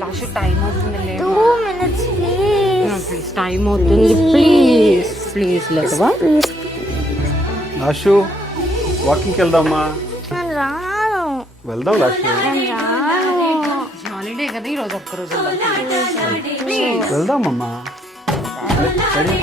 Last time అవుతుంది 2 minutes please time అవుతుంది please please లేవా లాషు వాకింగ్కి వెళ్దామా? నేను రాను. వెళ్దాం లాషు, నేను రాను. హాలిడే కదా ఈరోజు ఒక్కరోజు వెళ్దామమ్మా. రెడీ?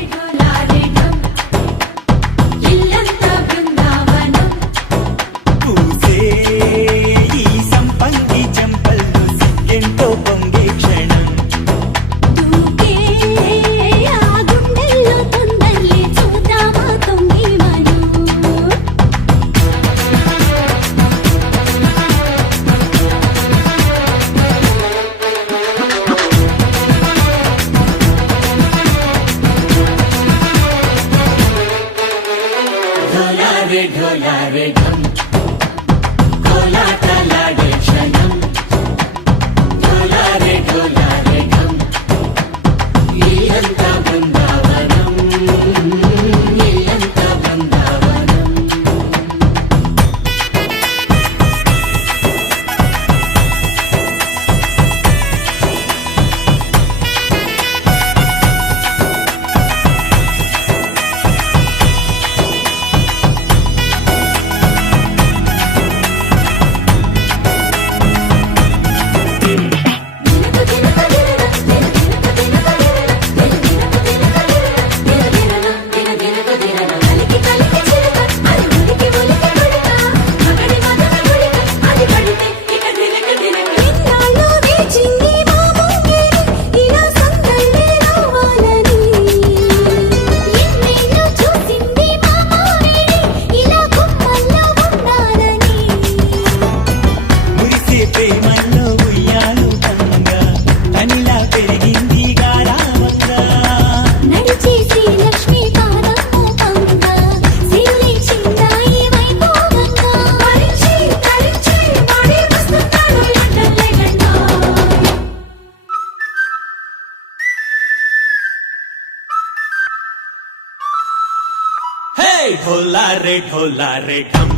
ढोला रे ढम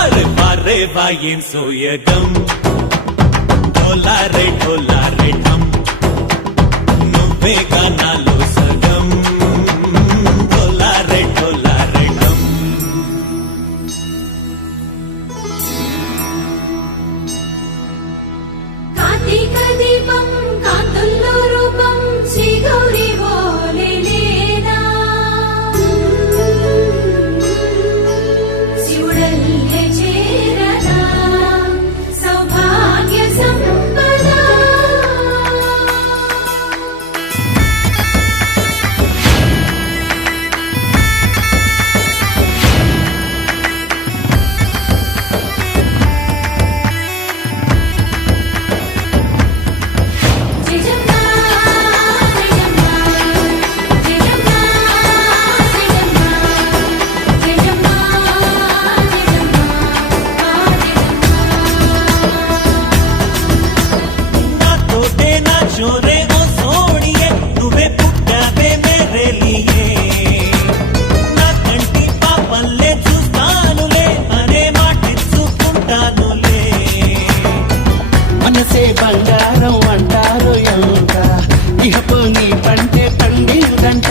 अरे वारे वायें सोयगम ढोला रे ढम नुव्वे गानालो सगम ढोला रे ढम कार्तिक दीपम कांतुल्लो रूपम श्री गौरी बोले लेना शिवडल्ले चेरना सौभाग्य संपदा चोरे ओ सोनिए నువ్వే పుట్టావే మేరే లియే నా కంటి పాపల్లే చూస్తానులే అనే మాటిచ్చుకుంటానులే మనసే బంగారం అంటారు ఎంత ఇహపు నీ పంటే పండిందంట